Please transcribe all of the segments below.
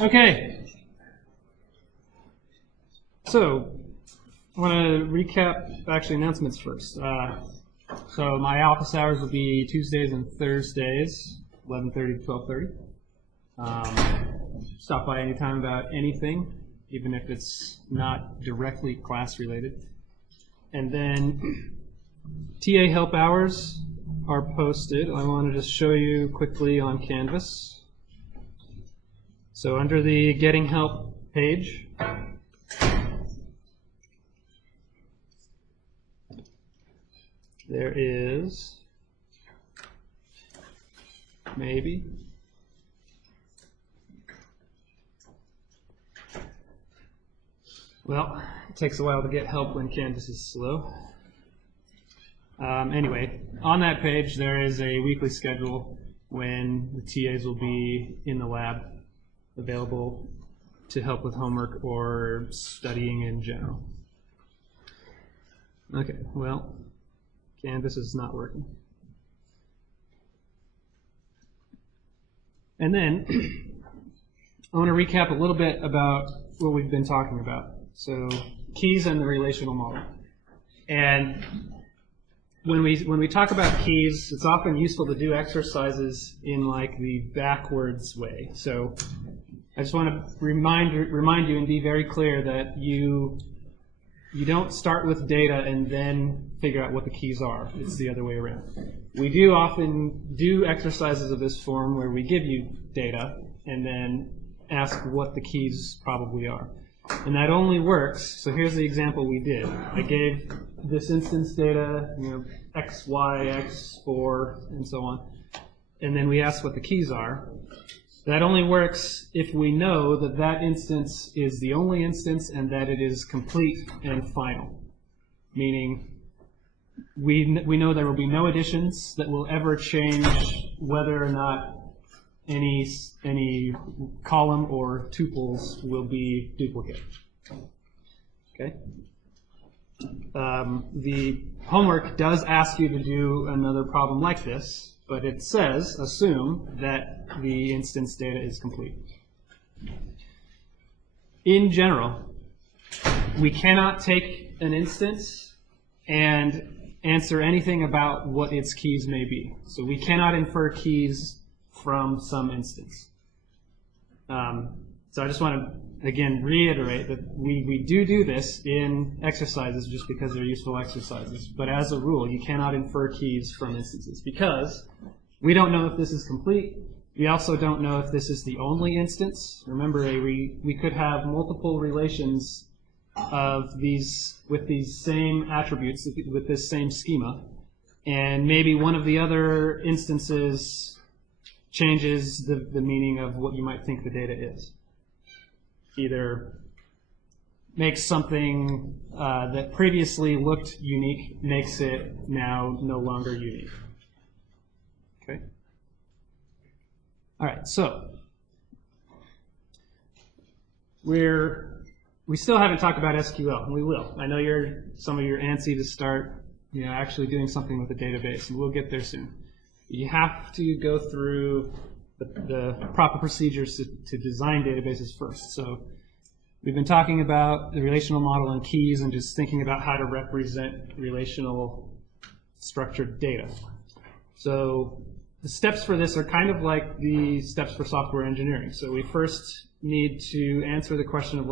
Okay. So, I want to recap actually announcements first. So my office hours will be Tuesdays and Thursdays, 11:30 to 12:30. Stop by anytime about anything, even if it's not directly class related. And then TA help hours are posted. I want to just show you quickly on Canvas. So under the Getting Help page, there is maybe well, it takes a while to get help when Canvas is slow. Anyway, on that page there is a weekly schedule when the TAs will be in the lab, available to help with homework or studying in general. Okay, well, Canvas is not working. And then I want to recap a little bit about what we've been talking about. So keys and the relational model. And when we talk about keys, it's often useful to do exercises in like the backwards way. So I just want to remind you and be very clear that you don't start with data and then figure out what the keys are. It's the other way around. We do often do exercises of this form where we give you data and then ask what the keys probably are. And that only works, so here's the example we did. I gave this instance data, X, Y, X, 4, and so on. And then we asked what the keys are. That only works if we know that that instance is the only instance and that it is complete and final. Meaning, we know there will be no additions that will ever change whether or not any column or tuples will be duplicate. Okay. The homework does ask you to do another problem like this, but it says assume that the instance data is complete. In general, we cannot take an instance and answer anything about what its keys may be. So we cannot infer keys from some instance. So I just want to, again, reiterate that we do this in exercises just because they're useful exercises. But as a rule, you cannot infer keys from instances because we don't know if this is complete. We also don't know if this is the only instance. Remember, we could have multiple relations of these with these same attributes, with this same schema. And maybe one of the other instances changes the meaning of what you might think the data is. Either makes something that previously looked unique, makes it now no longer unique. Okay? All right, so we still haven't talked about SQL, and we will. I know some of you are antsy to start actually doing something with the database, and we'll get there soon. You have to go through the proper procedures to design databases first. So we've been talking about the relational model and keys and just thinking about how to represent relational structured data. So the steps for this are kind of like the steps for software engineering. So we first need to answer the question of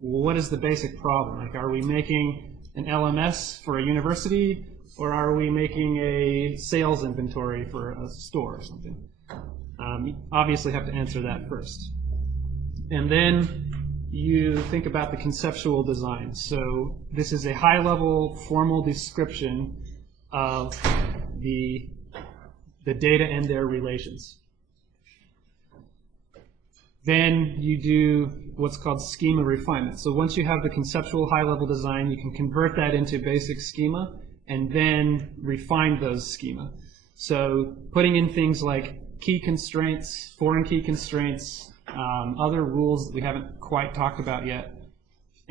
what is the basic problem? Like, are we making an LMS for a university? Or are we making a sales inventory for a store or something? You obviously have to answer that first. And then you think about the conceptual design. So this is a high-level formal description of the data and their relations. Then you do what's called schema refinement. So once you have the conceptual high-level design, you can convert that into basic schema and then refine those schema. So putting in things like key constraints, foreign key constraints, other rules that we haven't quite talked about yet.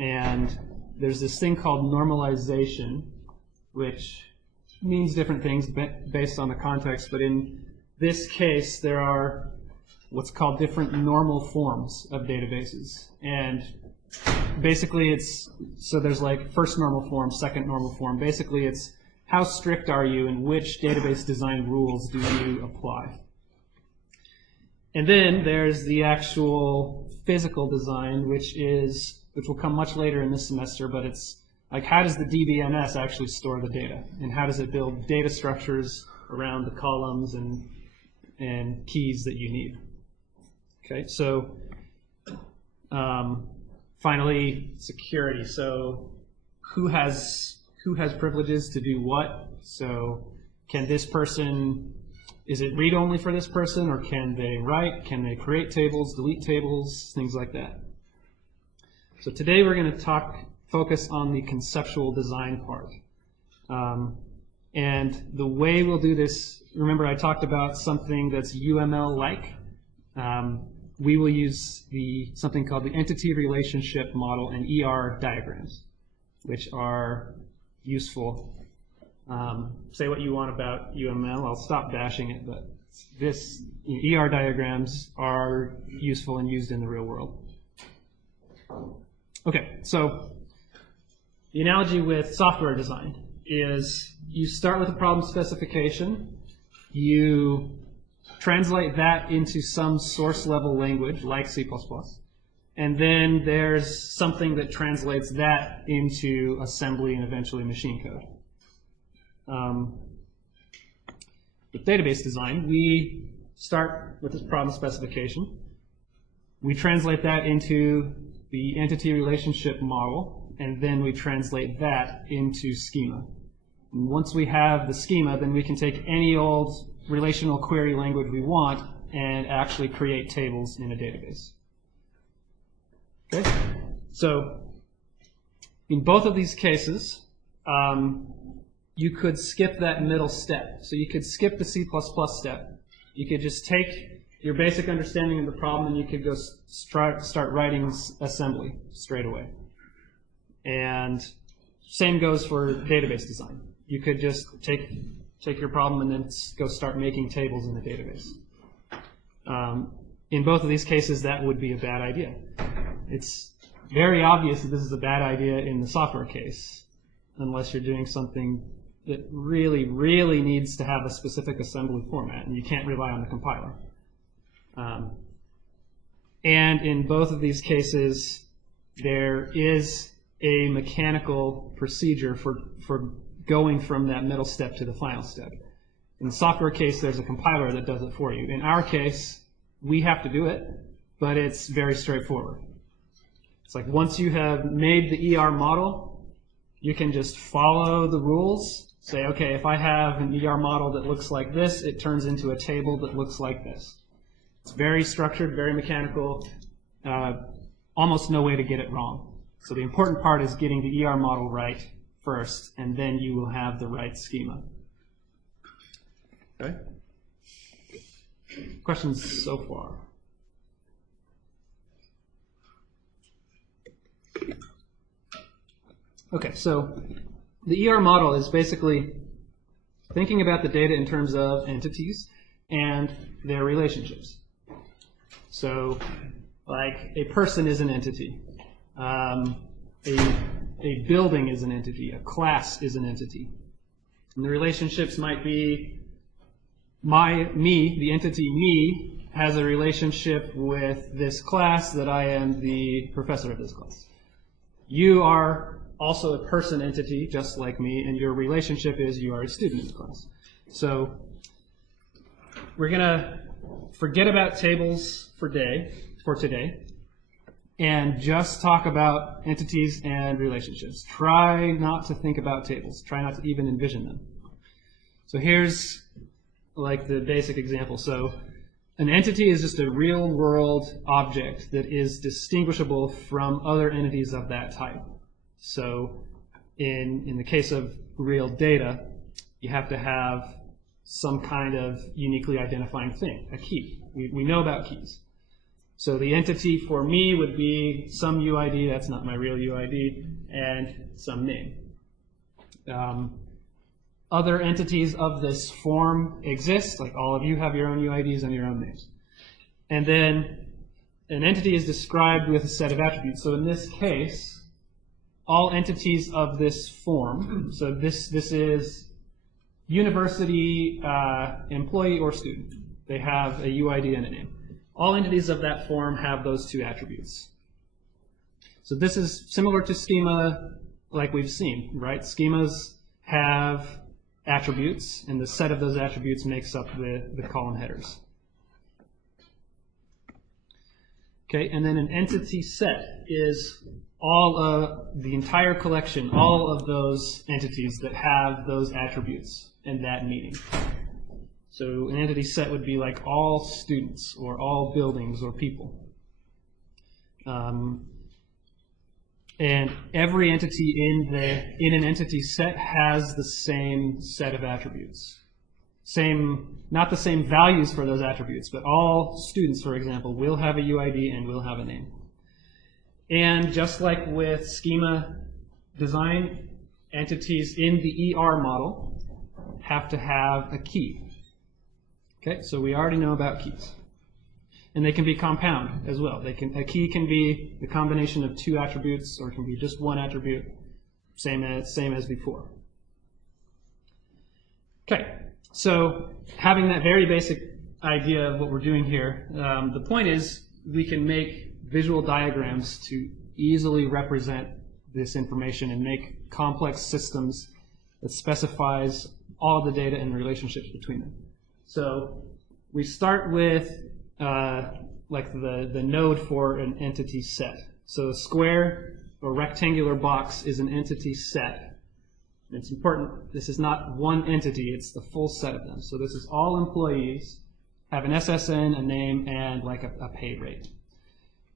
And there's this thing called normalization, which means different things based on the context. But in this case, there are what's called different normal forms of databases. And basically so there's like first normal form, second normal form. Basically it's how strict are you and which database design rules do you apply. And then there's the actual physical design, which will come much later in this semester, but it's like how does the DBMS actually store the data, and how does it build data structures around the columns and keys that you need. Okay, so finally, security. So who has privileges to do what? So can this person, is it read-only for this person, or can they write? Can they create tables, delete tables, things like that? So today we're going to focus on the conceptual design part. And the way we'll do this, remember I talked about something that's UML-like. We will use something called the entity relationship model and ER diagrams, which are useful. Say what you want about UML. I'll stop bashing it, but ER diagrams are useful and used in the real world. Okay, so the analogy with software design is you start with a problem specification, you translate that into some source level language like C++, and then there's something that translates that into assembly and eventually machine code. With database design, we start with this problem specification. We translate that into the entity relationship model, and then we translate that into schema. And once we have the schema, then we can take any old relational query language we want and actually create tables in a database. Okay? So in both of these cases, you could skip that middle step. So you could skip the C++ step. You could just take your basic understanding of the problem and you could go start writing assembly straight away. And same goes for database design. You could just take your problem and then go start making tables in the database. In both of these cases, that would be a bad idea. It's very obvious that this is a bad idea in the software case, unless you're doing something that really, really needs to have a specific assembly format, and you can't rely on the compiler. And in both of these cases, there is a mechanical procedure for going from that middle step to the final step. In the software case, there's a compiler that does it for you. In our case, we have to do it, but it's very straightforward. It's like once you have made the ER model, you can just follow the rules. Say, okay, if I have an ER model that looks like this, it turns into a table that looks like this. It's very structured, very mechanical, almost no way to get it wrong. So the important part is getting the ER model right first, and then you will have the right schema. Okay? Questions so far? Okay, so the ER model is basically thinking about the data in terms of entities and their relationships. So, like, a person is an entity. A building is an entity. A class is an entity. And the relationships might be the entity me, has a relationship with this class that I am the professor of this class. You are also a person entity, just like me, and your relationship is you are a student in the class. So we're going to forget about tables for today, and just talk about entities and relationships. Try not to think about tables. Try not to even envision them. So here's like the basic example. So an entity is just a real-world object that is distinguishable from other entities of that type. So in the case of real data, you have to have some kind of uniquely identifying thing, a key. We know about keys. So the entity for me would be some UID, that's not my real UID, and some name. Other entities of this form exist, like all of you have your own UIDs and your own names. And then an entity is described with a set of attributes. So in this case, all entities of this form, so this is university, employee, or student. They have a UID and a name. All entities of that form have those two attributes. So this is similar to schema like we've seen, right? Schemas have attributes, and the set of those attributes makes up the column headers. Okay, and then an entity set is all of the entire collection, all of those entities that have those attributes and that meaning. So an entity set would be like all students or all buildings or people. And every entity in an entity set has the same set of attributes. Not the same values for those attributes, but all students, for example, will have a UID and will have a name. And just like with schema design, entities in the ER model have to have a key. Okay, so we already know about keys. And they can be compound as well. A key can be the combination of two attributes, or it can be just one attribute, same as before. Okay, so having that very basic idea of what we're doing here, the point is we can make visual diagrams to easily represent this information and make complex systems that specifies all the data and relationships between them. So we start with like the node for an entity set. So a square or rectangular box is an entity set. And it's important, this is not one entity, it's the full set of them. So this is all employees, have an SSN, a name, and like a pay rate.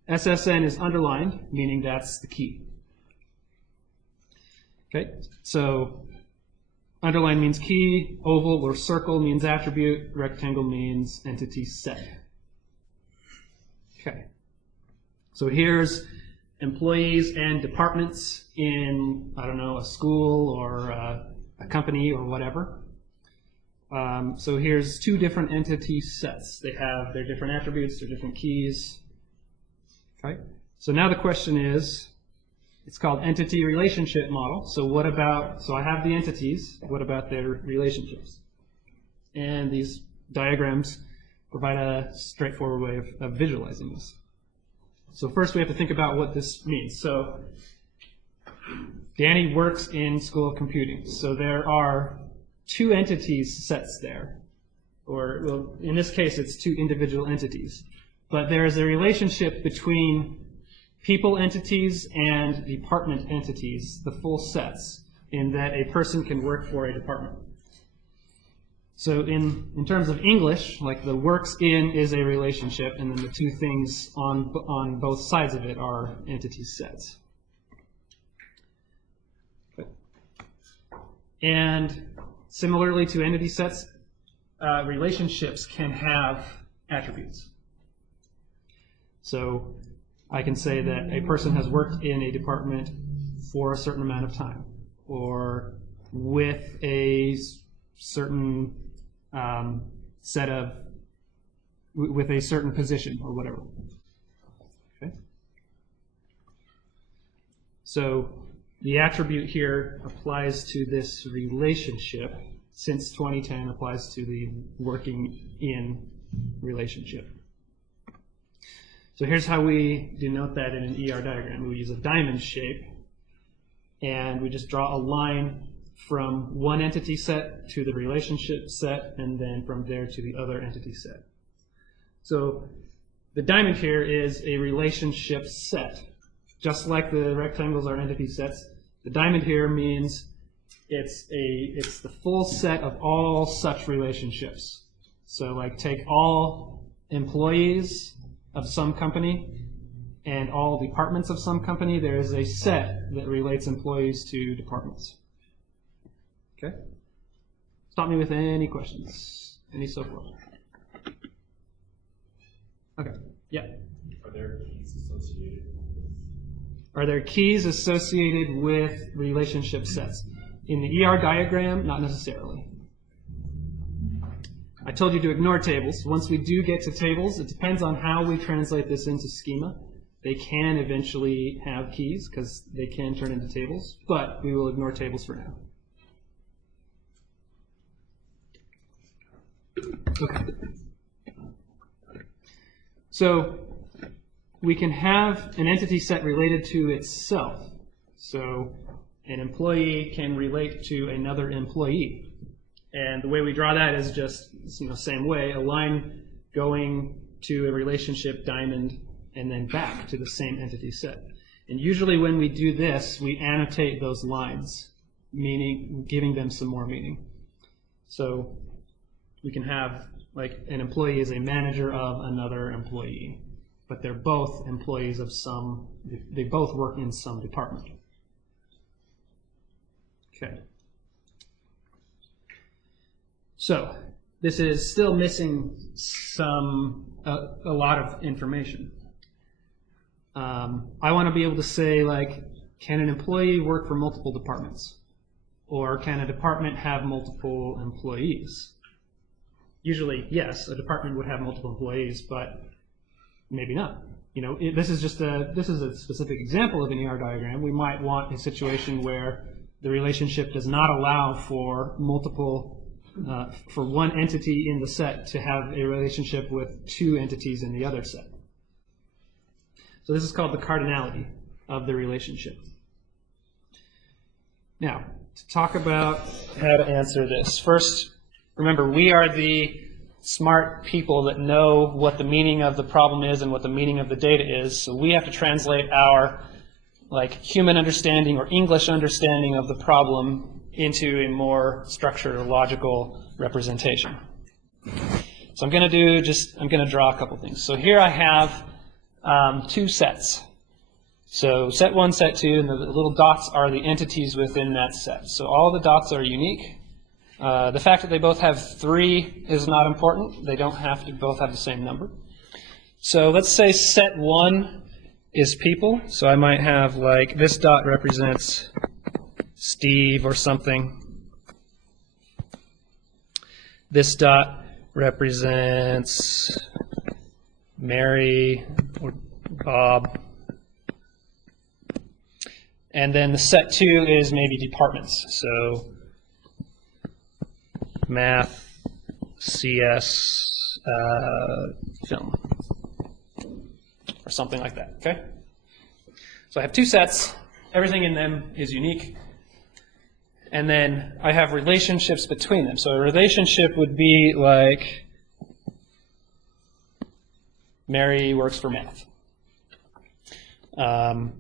SSN is underlined, meaning that's the key. Okay, so underline means key, oval or circle means attribute, rectangle means entity set. Okay, so here's employees and departments in, I don't know, a school or a company or whatever. So here's two different entity sets. They have their different attributes, their different keys. Okay, so now the question is, it's called entity relationship model. So what about, so I have the entities, what about their relationships? And these diagrams provide a straightforward way of visualizing this. So first we have to think about what this means. So Danny works in School of Computing. So there are two entities sets there. Or, well, in this case it's two individual entities. But there is a relationship between people entities and department entities, the full sets, in that a person can work for a department. So in terms of English, like the works in is a relationship, and then the two things on both sides of it are entity sets. Okay. And similarly to entity sets, relationships can have attributes. So I can say that a person has worked in a department for a certain amount of time, or with a certain with a certain position or whatever. Okay. So the attribute here applies to this relationship, since 2010 applies to the working in relationship. So here's how we denote that in an ER diagram. We use a diamond shape, and we just draw a line from one entity set to the relationship set, and then from there to the other entity set. So the diamond here is a relationship set. Just like the rectangles are entity sets, the diamond here means it's the full set of all such relationships. So like take all employees of some company and all departments of some company, there is a set that relates employees to departments. Okay? Stop me with any questions. Any so far? Okay. Yeah. Are there keys associated with? Are there keys associated with relationship sets? In the ER diagram, not necessarily. I told you to ignore tables. Once we do get to tables, it depends on how we translate this into schema. They can eventually have keys because they can turn into tables, but we will ignore tables for now. Okay. So we can have an entity set related to itself. So an employee can relate to another employee. And the way we draw that is just, same way, a line going to a relationship diamond and then back to the same entity set. And usually when we do this, we annotate those lines, meaning giving them some more meaning. So we can have, like, an employee is a manager of another employee, but they're both employees of they both work in some department. Okay. So this is still missing a lot of information. I want to be able to say, like, can an employee work for multiple departments? Or can a department have multiple employees? Usually, yes, a department would have multiple employees, but maybe not. This is a specific example of an ER diagram. We might want a situation where the relationship does not allow for for one entity in the set to have a relationship with two entities in the other set. So this is called the cardinality of the relationship. Now, to talk about how to answer this. First, remember, we are the smart people that know what the meaning of the problem is and what the meaning of the data is. So we have to translate our human understanding or English understanding of the problem into a more structured or logical representation. So I'm going to draw a couple things. So here I have two sets. So set 1, set 2, and the little dots are the entities within that set. So all the dots are unique. The fact that they both have 3 is not important. They don't have to both have the same number. So let's say set 1 is people. So I might have, like, this dot represents Steve or something. This dot represents Mary or Bob. And then the set 2 is maybe departments. So math, CS, film, or something like that, okay? So I have 2 sets. Everything in them is unique. And then I have relationships between them. So a relationship would be like Mary works for math.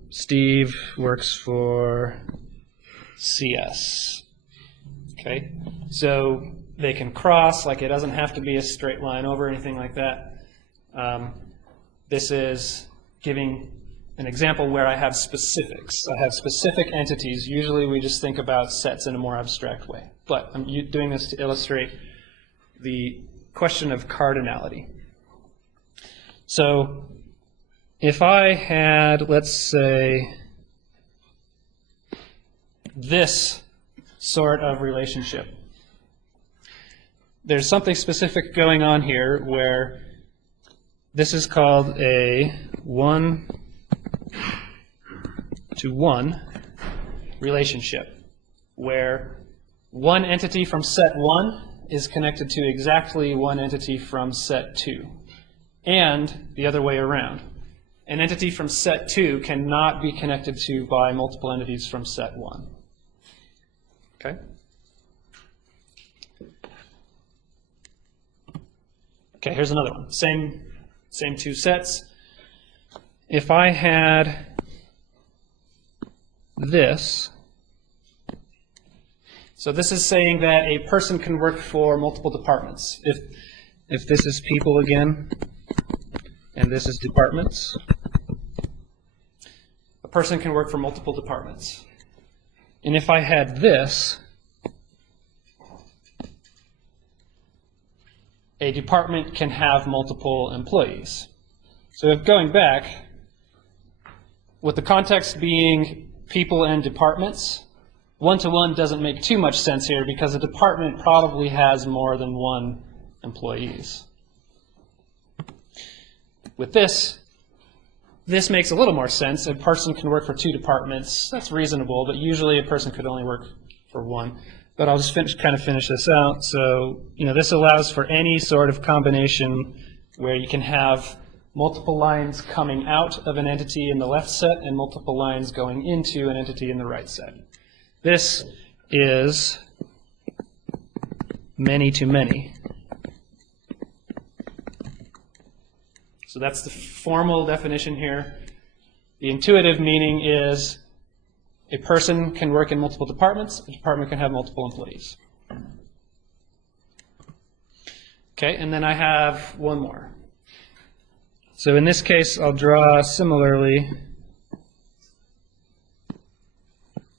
Steve works for CS. Okay? So they can cross, like it doesn't have to be a straight line over or anything like that. This is giving an example where I have specifics. I have specific entities. Usually we just think about sets in a more abstract way. But I'm doing this to illustrate the question of cardinality. So if I had, let's say, this sort of relationship, there's something specific going on here where this is called a 1-to-1 relationship, where one entity from set 1 is connected to exactly one entity from set 2, and the other way around. An entity from set 2 cannot be connected to by multiple entities from set 1. Okay? Okay, here's another one. Same 2 sets. If I had this, so this is saying that a person can work for multiple departments. If this is people again, and this is departments, a person can work for multiple departments. And if I had this, a department can have multiple employees. So if going back, with the context being people and departments, 1-to-1 doesn't make too much sense here because a department probably has more than one employees. With this makes a little more sense. A person can work for 2 departments. That's reasonable, but usually a person could only work for 1. But I'll just kind of finish this out. So, this allows for any sort of combination where you can have multiple lines coming out of an entity in the left set and multiple lines going into an entity in the right set. This is many-to-many. So that's the formal definition here. The intuitive meaning is a person can work in multiple departments, a department can have multiple employees. Okay, and then I have one more. So in this case, I'll draw similarly.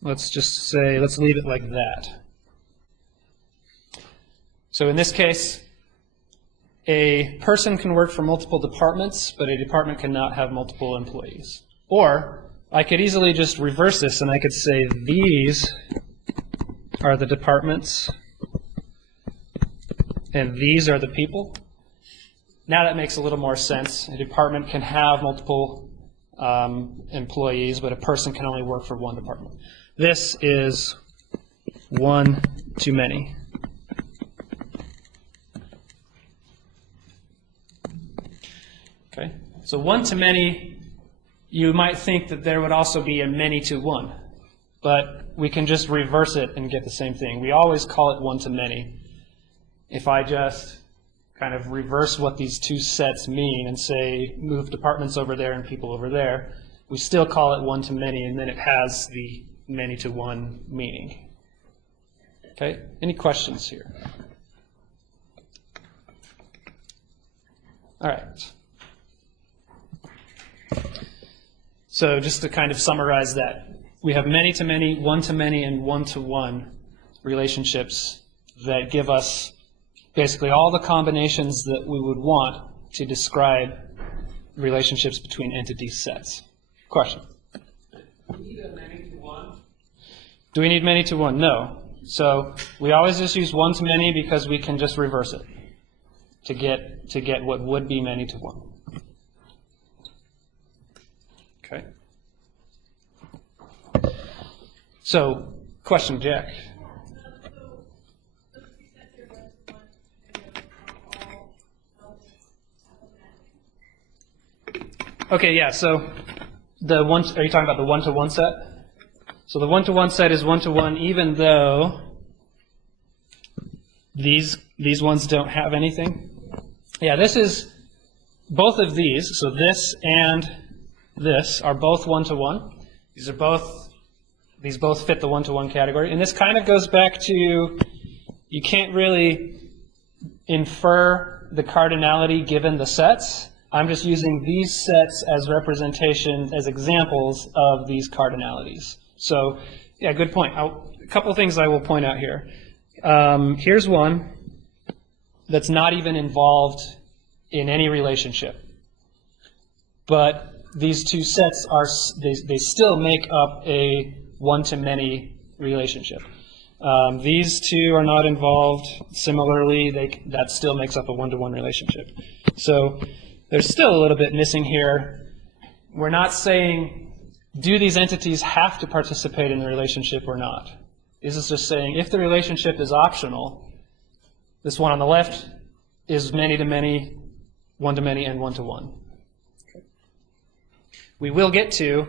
Let's just say, let's leave it like that. So in this case, a person can work for multiple departments, but a department cannot have multiple employees. Or I could easily just reverse this and I could say these are the departments and these are the people. Now that makes a little more sense. A department can have multiple employees, but a person can only work for 1 department. This is one-to-many. Okay, so one-to-many, you might think that there would also be a many-to-one, but we can just reverse it and get the same thing. We always call it one-to-many. If I just kind of reverse what these 2 sets mean and say move departments over there and people over there, we still call it one-to-many, and then it has the many-to-one meaning. Okay, any questions here? All right. So just to kind of summarize that, we have many-to-many, one-to-many, and one-to-one relationships that give us basically all the combinations that we would want to describe relationships between entity sets. Question? Do we need a many-to-one? Do we need many-to-one? No. So we always just use one-to-many because we can just reverse it to get what would be many-to-one. Okay. So, question, Jack. Okay, yeah, so are you talking about the one-to-one set? So the one-to-one set is one-to-one even though these ones don't have anything. Yeah, this is both of these, so this and this are both one-to-one. These both fit the one-to-one category. And this kind of goes back to, you can't really infer the cardinality given the sets. I'm just using these sets as representation, as examples of these cardinalities. So, yeah, good point. A couple of things I will point out here. Here's one that's not even involved in any relationship. But these 2 sets they still make up a one-to-many relationship. These 2 are not involved. Similarly, that still makes up a one-to-one relationship. So there's still a little bit missing here. We're not saying, do these entities have to participate in the relationship or not? This is just saying, if the relationship is optional, this one on the left is many-to-many, one-to-many, and one-to-one. We will get to,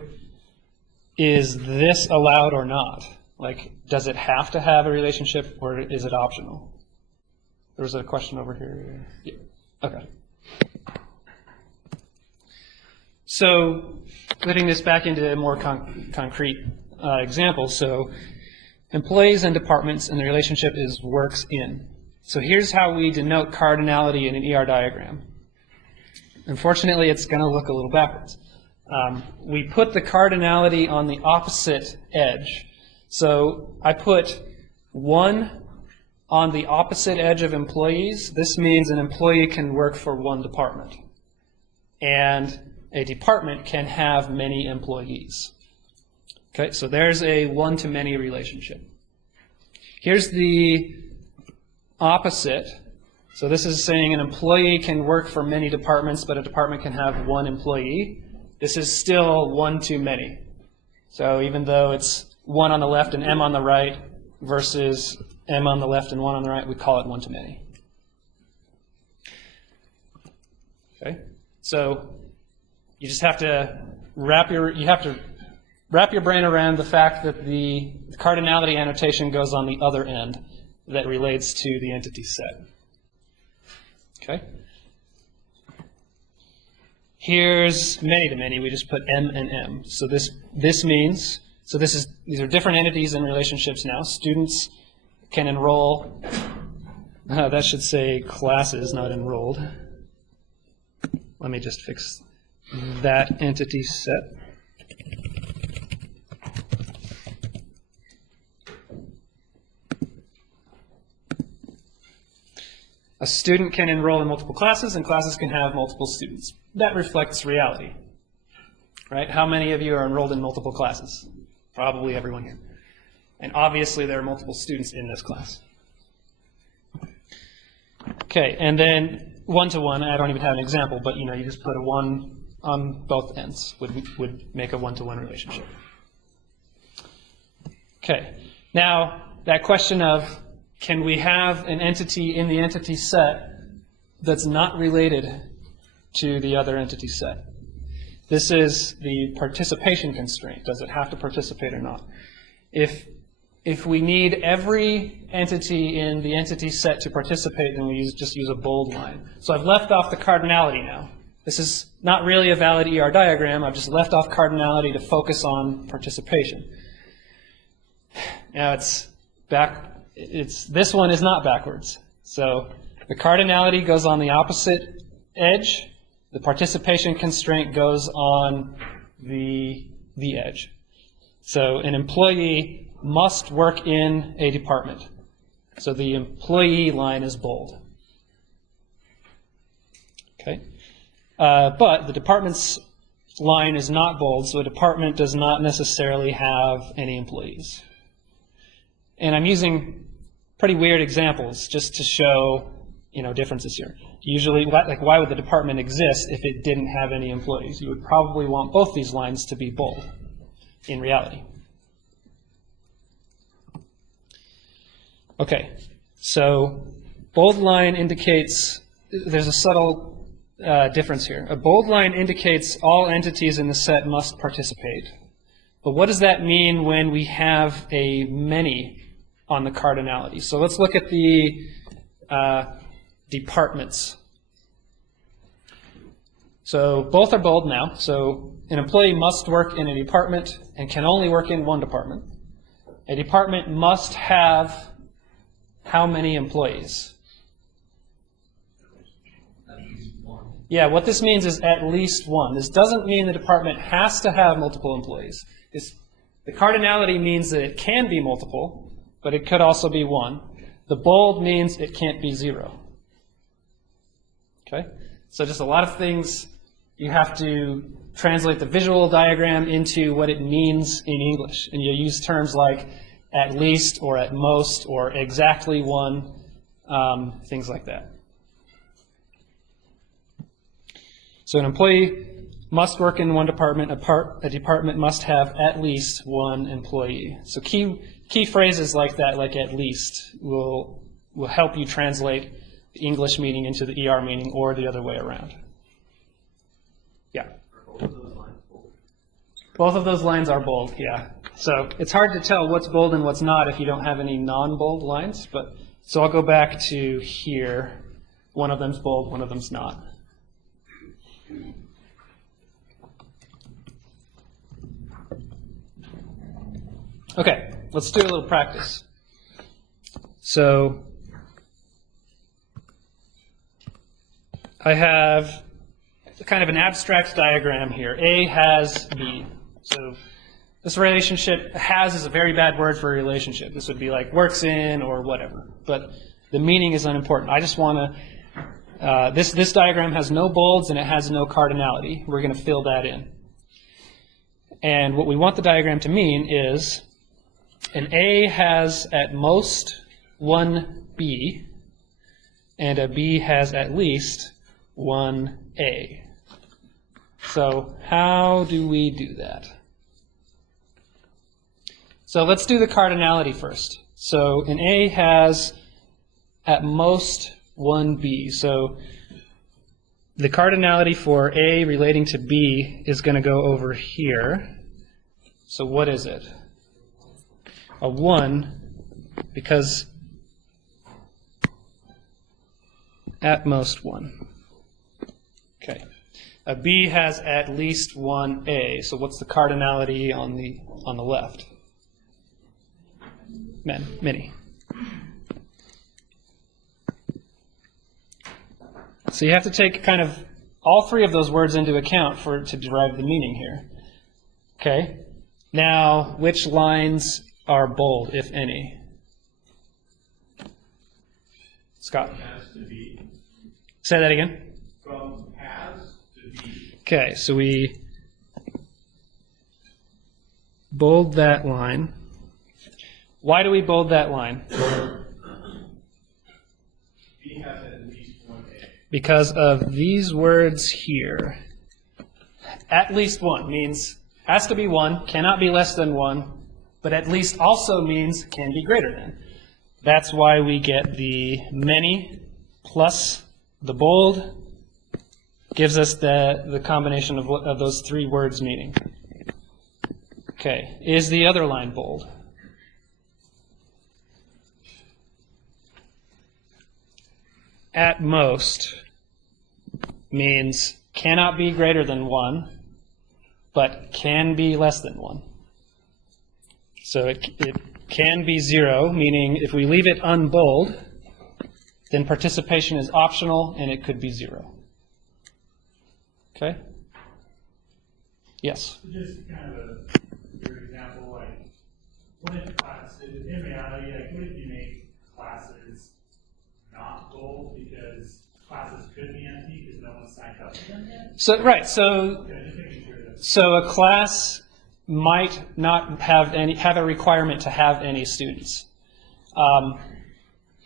is this allowed or not? Like, does it have to have a relationship or is it optional? There was a question over here. Yeah. Okay. So, putting this back into a more concrete example, so employees and departments, and the relationship is works in. So here's how we denote cardinality in an ER diagram. Unfortunately, it's going to look a little backwards. We put the cardinality on the opposite edge. So I put 1 on the opposite edge of employees. This means an employee can work for 1 department. And a department can have many employees. Okay, so there's a one-to-many relationship. Here's the opposite So this is saying an employee can work for many departments, but a department can have one employee. This is still one too many. So even though it's one on the left and M on the right versus M on the left and one on the right, we call it one too many. Okay? So you just have to wrap your brain around the fact that the cardinality annotation goes on the other end that relates to the entity set. Okay? Here's many to many. We just put M and M. So this means, these are different entities and relationships now. Students can enroll, that should say classes, not enrolled. Let me just fix that entity set. A student can enroll in multiple classes, and classes can have multiple students. That reflects reality, right? How many of you are enrolled in multiple classes? Probably everyone here. And obviously there are multiple students in this class. Okay, and then one-to-one, I don't even have an example, but you just put a 1 on both ends would make a one-to-one relationship. Okay, now that question of can we have an entity in the entity set that's not related to the other entity set? This is the participation constraint. Does it have to participate or not? If we need every entity in the entity set to participate, then we just use a bold line. So I've left off the cardinality now. This is not really a valid ER diagram. I've just left off cardinality to focus on participation. Now this one is not backwards. So the cardinality goes on the opposite edge. The participation constraint goes on the edge. So an employee must work in a department. So the employee line is bold. Okay? But the department's line is not bold, so a department does not necessarily have any employees. And I'm using pretty weird examples just to show, differences here. Usually, why would the department exist if it didn't have any employees? You would probably want both these lines to be bold in reality. Okay, so bold line indicates, there's a subtle difference here. A bold line indicates all entities in the set must participate. But what does that mean when we have a many on the cardinality? So let's look at the departments. So both are bold now. So an employee must work in a department and can only work in one department. A department must have how many employees? At least one. Yeah, what this means is at least one. This doesn't mean the department has to have multiple employees. The cardinality means that it can be multiple, but it could also be one. The bold means it can't be 0. Okay? So just a lot of things, you have to translate the visual diagram into what it means in English. And you use terms like at least or at most or exactly one, things like that. So an employee must work in one department. A department must have at least one employee. So key phrases like that, like at least, will help you translate the English meaning into the ER meaning or the other way around. Yeah? Both of those lines are bold, yeah. So it's hard to tell what's bold and what's not if you don't have any non-bold lines. So I'll go back to here. One of them's bold, one of them's not. Okay, let's do a little practice. So I have kind of an abstract diagram here. A has B. So this relationship, has is a very bad word for a relationship. This would be like works in or whatever. But the meaning is unimportant. I just want to, this diagram has no bolds and it has no cardinality. We're going to fill that in. And what we want the diagram to mean is an A has at most one B, and a B has at least one A. So how do we do that? So let's do the cardinality first. So an A has at most one B. So the cardinality for A relating to B is going to go over here. So what is it? A 1, because at most 1. Okay. A B has at least one A. So what's the cardinality on the left? Many. So you have to take kind of all three of those words into account to derive the meaning here. Okay. Now, which lines are bold, if any? Scott. Has to be. Say that again. From has to be. Okay, so we bold that line. Why do we bold that line? B has at least one A. Because of these words here. At least one means has to be 1, cannot be less than 1, but at least also means can be greater than. That's why we get the many plus the bold gives us the combination of those three words meaning. Okay, is the other line bold? At most means cannot be greater than 1, but can be less than 1. So it can be 0, meaning if we leave it unbold, then participation is optional and it could be 0. Okay? Yes? Just kind of a weird example, like, what if in reality, like, what if you make classes not bold because classes could be empty because no one signed up for them yet? So, right, so, Okay, just making sure that. so a class might not have a requirement to have any students.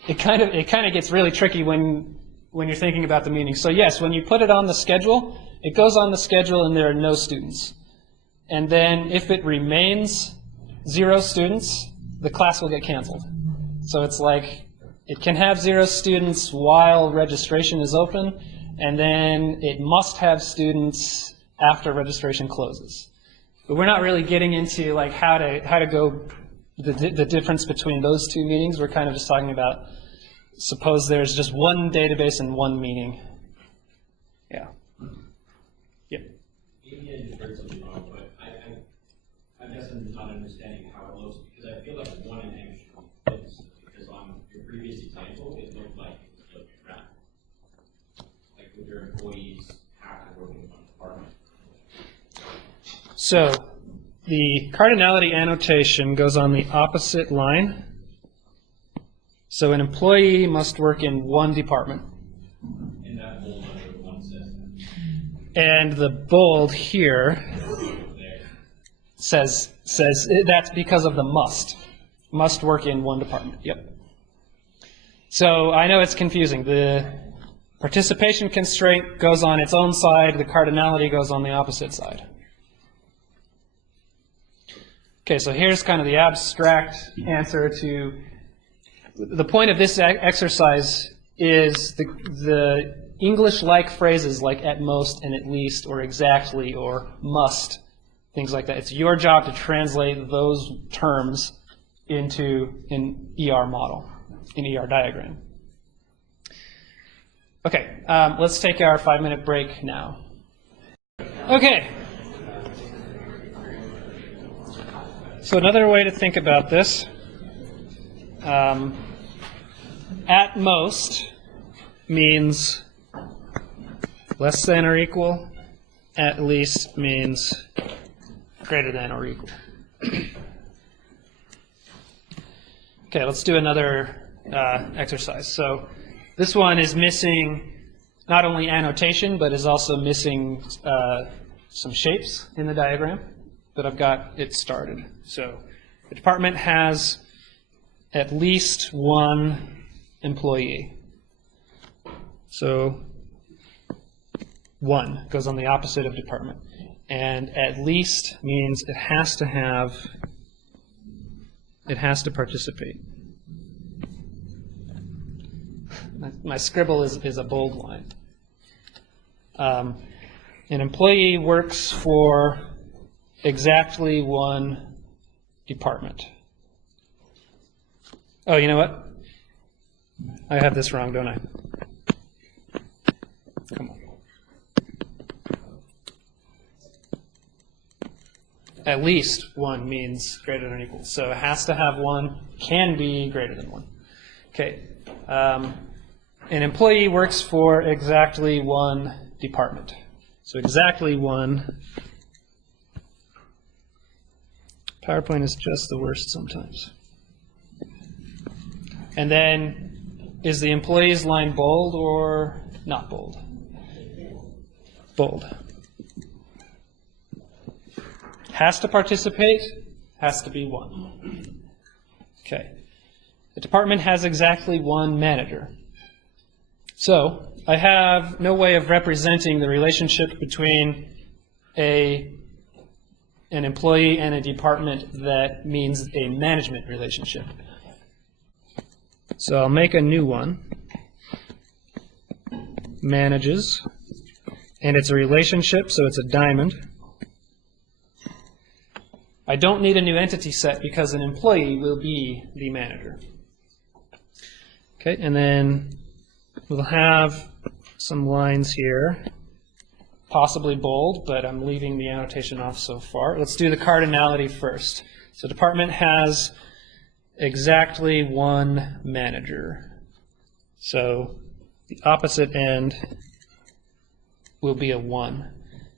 It kind of gets really tricky when you're thinking about the meaning. So yes, when you put it on the schedule, it goes on the schedule and there are no students. And then if it remains 0 students, the class will get canceled. So it's like it can have 0 students while registration is open, and then it must have students after registration closes. But we're not really getting into like how to go the difference between those two meanings. We're kind of just talking about suppose there's just one database and one meaning. Yeah. Yep. Maybe I just heard something wrong, but I guess I'm not understanding how it looks because I feel like 1 and M should be fixed because on your previous example it looked like it was flipped around. Like with your employees have to work in one department. So the cardinality annotation goes on the opposite line. So an employee must work in one department. And that bold under 1 says that. And the bold here says that's because of the must. Must work in one department. Yep. So I know it's confusing. The participation constraint goes on its own side. The cardinality goes on the opposite side. Okay, so here's kind of the abstract answer to the point of this exercise is the English-like phrases like at most and at least or exactly or must, things like that. It's your job to translate those terms into an ER model, an ER diagram. Okay, let's take our 5-minute break now. Okay. So another way to think about this, at most means less than or equal. At least means greater than or equal. Okay, let's do another exercise. So this one is missing not only annotation, but is also missing some shapes in the diagram, but I've got it started. So the department has at least one employee. So 1 goes on the opposite of department. And at least means it has to participate. My scribble is a bold line. An employee works for exactly 1 department. Oh, you know what? I have this wrong, don't I? Come on. At least 1 means greater than or equal. So it has to have 1, can be greater than 1. Okay. An employee works for exactly 1 department. So exactly 1. PowerPoint is just the worst sometimes. And then, is the employee's line bold or not bold? Bold. Has to participate, has to be 1. Okay. The department has exactly 1 manager. So, I have no way of representing the relationship between an employee and a department that means a management relationship. So I'll make a new one. Manages. And it's a relationship, so it's a diamond. I don't need a new entity set because an employee will be the manager. Okay, and then we'll have some lines here, possibly bold, but I'm leaving the annotation off so far. Let's do the cardinality first. So department has exactly 1 manager. So the opposite end will be a 1.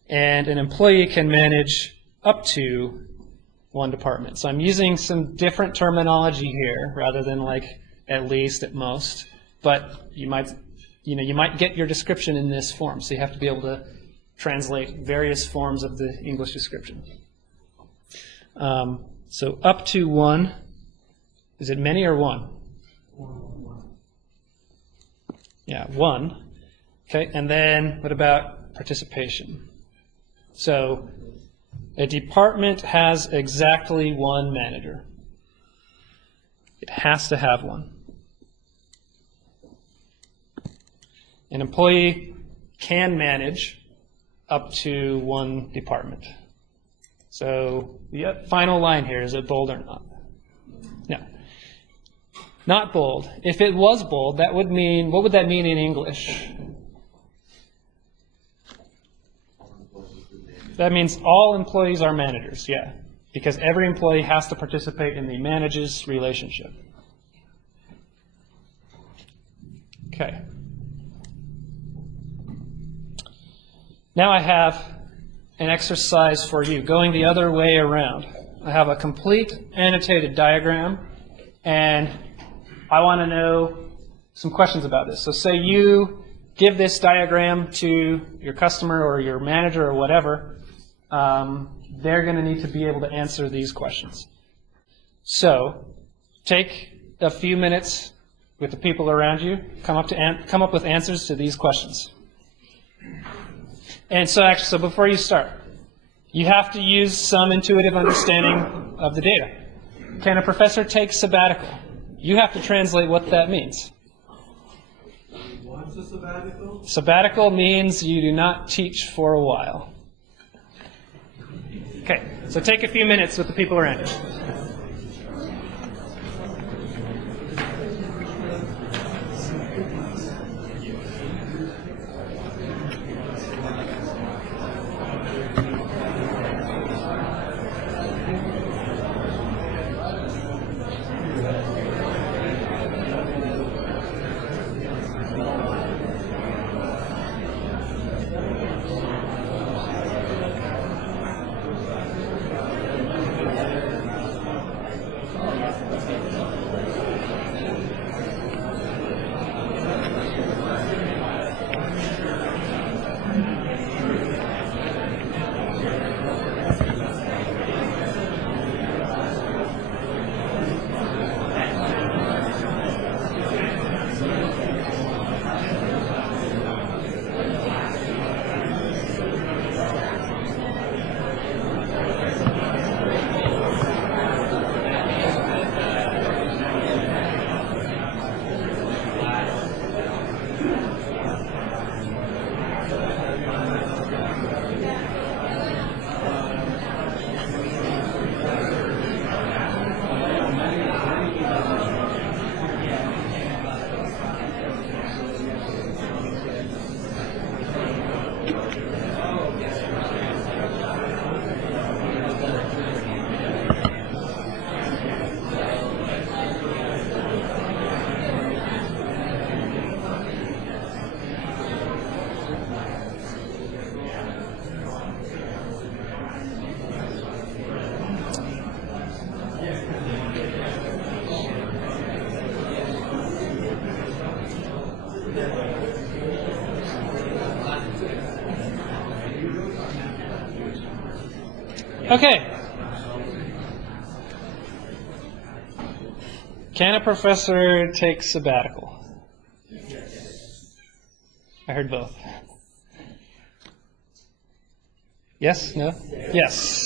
And an employee can manage up to 1 department. So I'm using some different terminology here rather than like at least, at most. But you might get your description in this form. So you have to be able to translate various forms of the English description. So up to 1. Is it many or 1? 1. Yeah, 1. Okay, and then what about participation? So a department has exactly 1 manager. It has to have 1. An employee can manage up to 1 department. So the final line here, is it bold or not? No. Not bold. If it was bold, that would mean, what would that mean in English? That means all employees are managers, yeah. Because every employee has to participate in the manager's relationship. Okay. Now I have an exercise for you, going the other way around. I have a complete annotated diagram, and I want to know some questions about this. So say you give this diagram to your customer or your manager or whatever, they're going to need to be able to answer these questions. So take a few minutes with the people around you, come up with answers to these questions. And so before you start, you have to use some intuitive understanding of the data. Can a professor take sabbatical? You have to translate what that means. What's a sabbatical? Sabbatical means you do not teach for a while. Okay, so take a few minutes with the people around you. Okay. Can a professor take sabbatical? I heard both. Yes? No? Yes.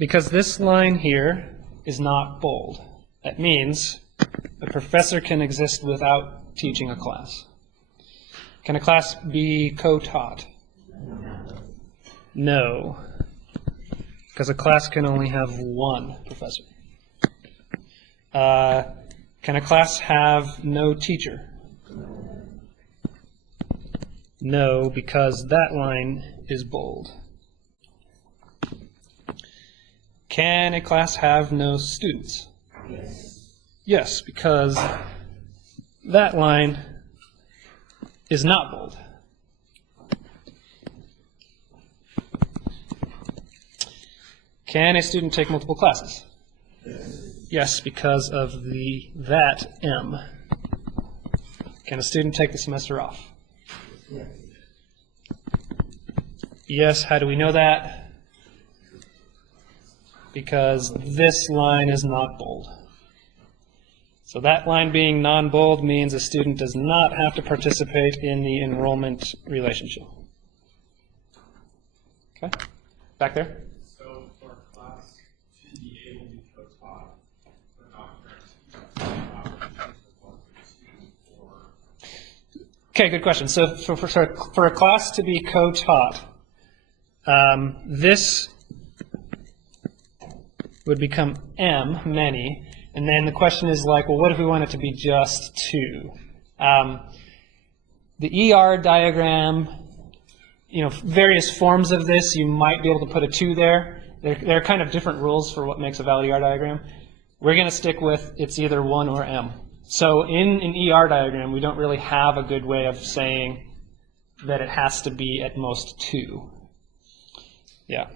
Because this line here is not bold. That means a professor can exist without teaching a class. Can a class be co-taught? No. Because a class can only have one professor. Can a class have no teacher? No, because that line is bold. Can a class have no students? Yes. Yes, because that line is not bold. Can a student take multiple classes? Yes. Yes, because of that M. Can a student take the semester off? Yes. Yes, how do we know that? Because this line is not bold. So that line being non-bold means a student does not have to participate in the enrollment relationship. Okay, back there. So for a class to be able to be co-taught, we're not Okay, good question. So for a class to be co-taught, this would become M, many, and then the question is like, well, what if we want it to be just two? The ER diagram, various forms of this, you might be able to put a 2 there. There are kind of different rules for what makes a valid ER diagram. We're going to stick with it's either 1 or M. So in an ER diagram, we don't really have a good way of saying that it has to be at most 2. Yeah.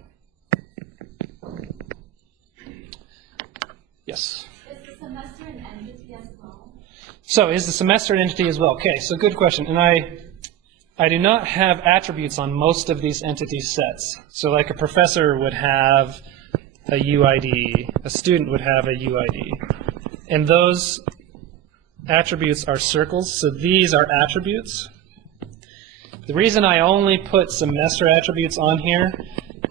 Yes? Is the semester an entity as well? So is the semester an entity as well? Okay, so good question. And I do not have attributes on most of these entity sets. So like a professor would have a UID, a student would have a UID. And those attributes are circles, so these are attributes. The reason I only put semester attributes on here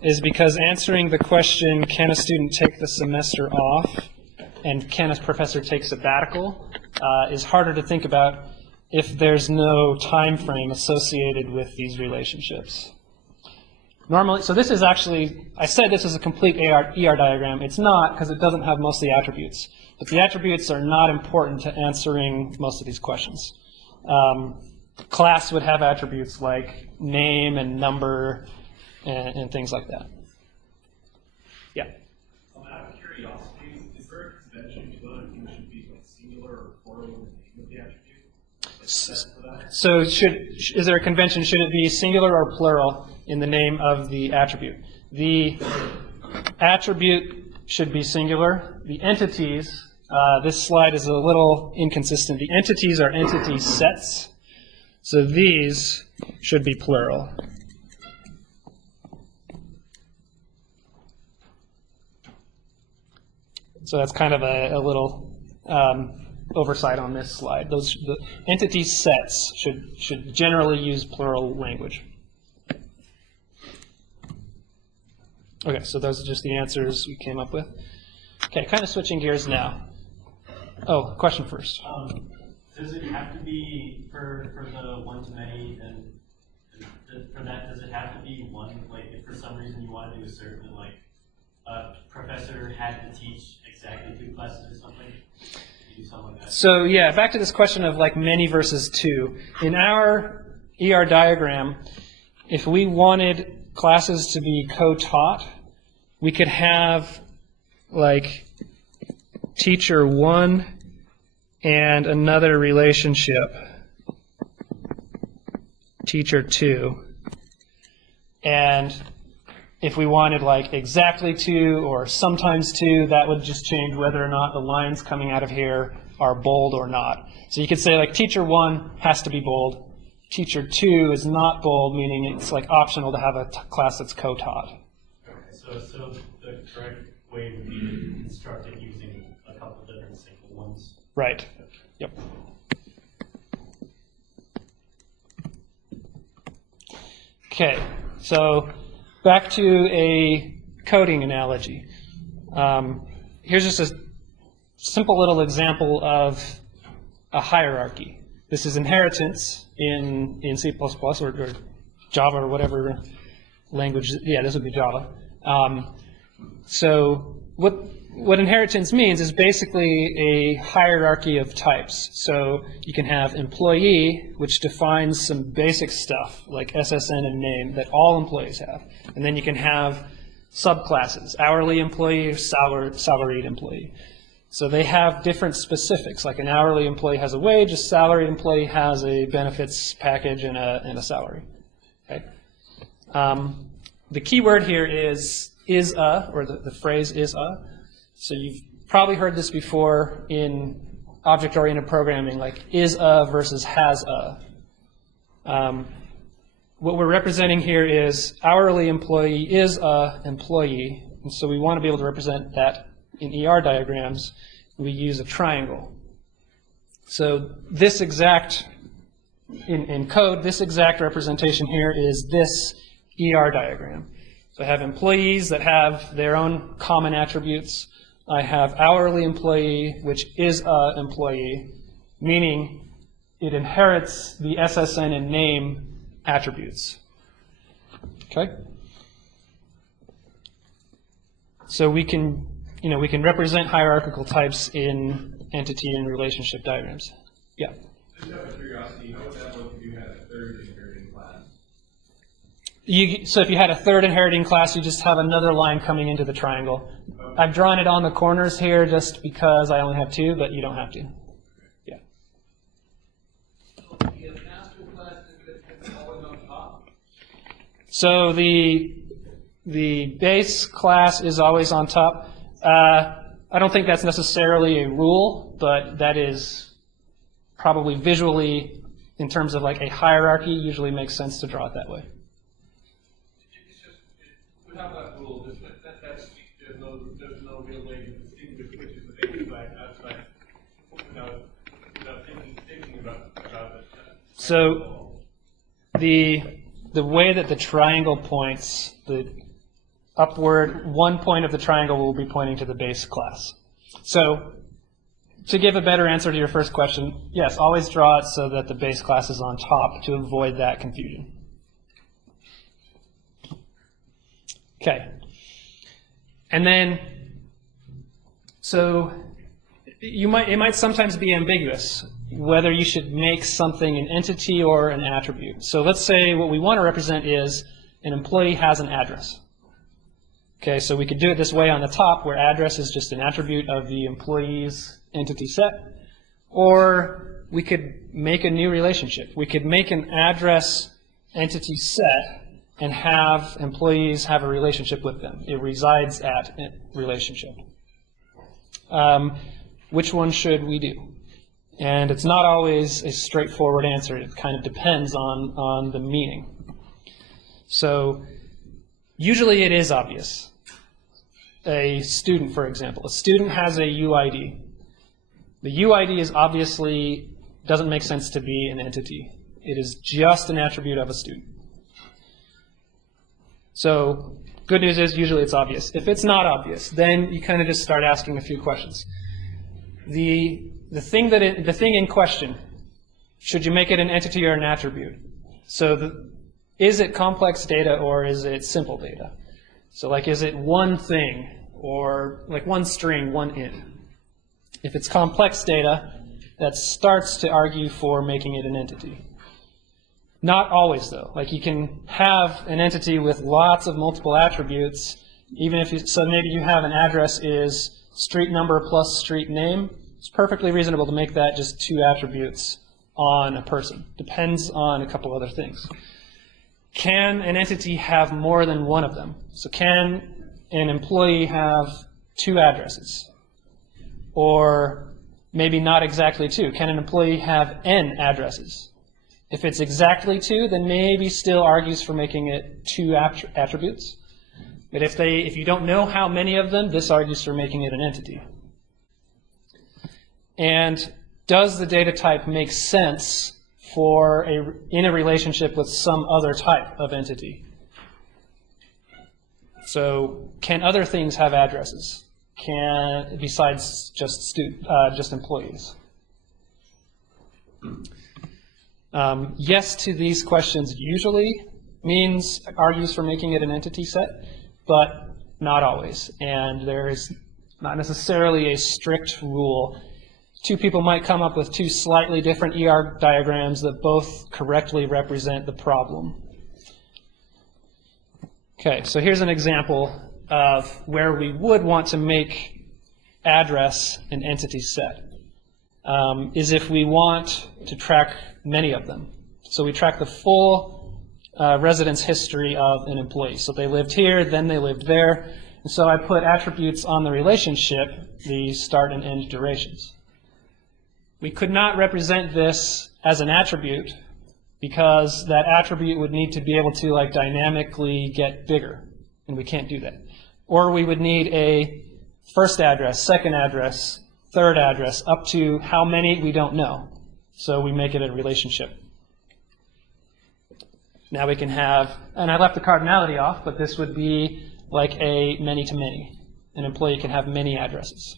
is because answering the question, can a student take the semester off, and can a professor take sabbatical, is harder to think about if there's no time frame associated with these relationships. Normally, so this is actually, I said this is a complete ER diagram. It's not, because it doesn't have most of the attributes. But the attributes are not important to answering most of these questions. Class would have attributes like name and number and things like that. Yeah? Out of curiosity, is there a convention to whether things should be like singular or plural in the name of the attribute? So is there a convention, should it be singular or plural in the name of the attribute? The attribute should be singular. The entities, this slide is a little inconsistent. The entities are entity sets. So these should be plural. So that's kind of a little oversight on this slide. The entity sets should generally use plural language. Okay, so those are just the answers we came up with. Okay, kind of switching gears now. Oh, question first. Does it have to be for the one-to-many, and for that, does it have to be one, like if for some reason you want to do a certain, like a professor had to teach exactly 2 classes or something? Do something like that? So yeah, back to this question of like many versus 2. In our ER diagram, if we wanted classes to be co-taught, we could have like teacher 1 and another relationship, teacher 2. And if we wanted like exactly 2 or sometimes 2, that would just change whether or not the lines coming out of here are bold or not. So you could say like teacher 1 has to be bold, teacher 2 is not bold, meaning it's like optional to have a class that's co-taught. Okay, so the correct way would be to construct it using a couple different single ones. Right. Yep. Okay, so back to a coding analogy. Here's just a simple little example of a hierarchy. This is inheritance in C++ or Java or whatever language. Yeah, this would be Java. So what inheritance means is basically a hierarchy of types. So you can have employee, which defines some basic stuff like SSN and name that all employees have. And then you can have subclasses, hourly employee, salaried employee. So they have different specifics, like an hourly employee has a wage, a salaried employee has a benefits package and a salary. Okay? The key word here is a, or the phrase is a. So you've probably heard this before in object-oriented programming, like is a versus has a. What we're representing here is hourly employee is a employee, and so we want to be able to represent that in ER diagrams. We use a triangle. So this exact, in code, this exact representation here is this ER diagram. So I have employees that have their own common attributes. I have hourly employee, which is a employee, meaning it inherits the SSN and name attributes. Okay? So we can represent hierarchical types in entity and relationship diagrams. Yeah. Just out of curiosity, how would that look if you had a third inheriting class? So if you had a third inheriting class, you just have another line coming into the triangle. Okay. I've drawn it on the corners here just because I only have 2, but you don't have to. Yeah. So the master class is always on top? So the base class is always on top. I don't think that's necessarily a rule, but that is probably visually, in terms of like a hierarchy, usually makes sense to draw it that way. Without that rule, there's no real way to distinguish which is the base class outside without thinking about it. So the way that the triangle points, the upward, one point of the triangle will be pointing to the base class. So to give a better answer to your first question, yes, always draw it so that the base class is on top to avoid that confusion. Okay. And then, so it might sometimes be ambiguous whether you should make something an entity or an attribute. So let's say what we want to represent is an employee has an address. Okay, so we could do it this way on the top, where address is just an attribute of the employee's entity set. Or we could make a new relationship. We could make an address entity set and have employees have a relationship with them. It resides at a relationship. Which one should we do? And it's not always a straightforward answer. It kind of depends on the meaning. So usually it is obvious. A student, for example. A student has a UID. The UID is obviously, doesn't make sense to be an entity. It is just an attribute of a student. So good news is usually it's obvious. If it's not obvious, then you kind of just start asking a few questions. The thing in question, should you make it an entity or an attribute? So is it complex data or is it simple data? So like, is it one thing or like one string, one int? If it's complex data, that starts to argue for making it an entity. Not always though. Like you can have an entity with lots of multiple attributes, even if so maybe you have an address is street number plus street name. It's perfectly reasonable to make that just 2 attributes on a person. Depends on a couple other things. Can an entity have more than one of them? So can an employee have 2 addresses? Or maybe not exactly 2. Can an employee have n addresses? If it's exactly 2, then maybe still argues for making it 2 attributes. But if you don't know how many of them, this argues for making it an entity. And does the data type make sense in a relationship with some other type of entity? So can other things have addresses? Besides just employees? Yes to these questions usually argues for making it an entity set, but not always. And there is not necessarily a strict rule. 2 people might come up with 2 slightly different ER diagrams that both correctly represent the problem. Okay, so here's an example of where we would want to make address an entity set. Is if we want to track many of them. So we track the full residence history of an employee. So they lived here, then they lived there. And so I put attributes on the relationship, the start and end durations. We could not represent this as an attribute because that attribute would need to be able to dynamically get bigger, and we can't do that. Or we would need a first address, second address, third address, up to how many we don't know. So we make it a relationship. Now we can have, and I left the cardinality off, but this would be like a many-to-many. An employee can have many addresses.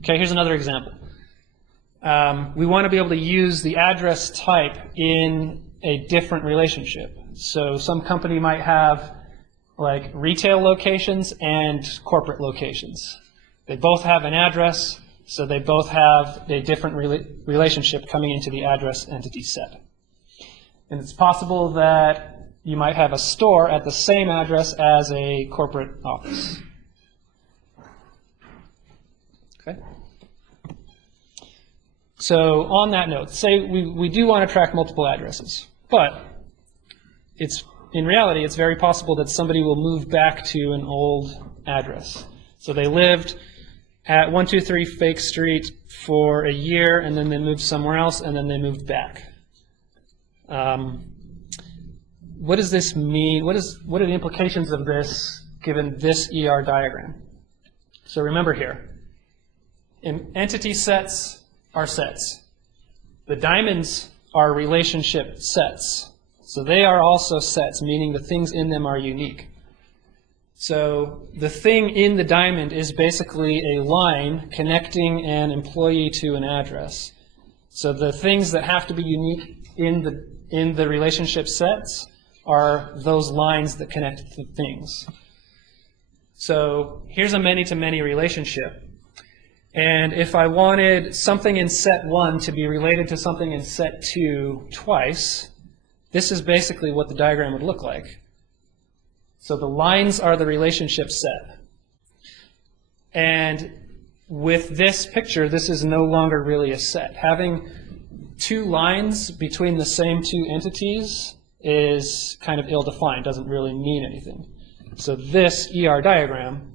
Okay, here's another example. We want to be able to use the address type in a different relationship. So some company might have retail locations and corporate locations. They both have an address, so they both have a different relationship coming into the address entity set. And it's possible that you might have a store at the same address as a corporate office. Okay. So on that note, say we do want to track multiple addresses, but in reality, it's very possible that somebody will move back to an old address. So they lived at 123 Fake Street for a year, and then they moved somewhere else, and then they moved back. What does this mean? What are the implications of this given this ER diagram? So remember here, entity sets are sets. The diamonds are relationship sets. So they are also sets, meaning the things in them are unique. So the thing in the diamond is basically a line connecting an employee to an address. So the things that have to be unique in the relationship sets are those lines that connect the things. So here's a many-to-many relationship. And if I wanted something in set 1 to be related to something in set 2 twice, this is basically what the diagram would look like. So the lines are the relationship set. And with this picture, this is no longer really a set. Having 2 lines between the same 2 entities is kind of ill-defined, doesn't really mean anything. So this ER diagram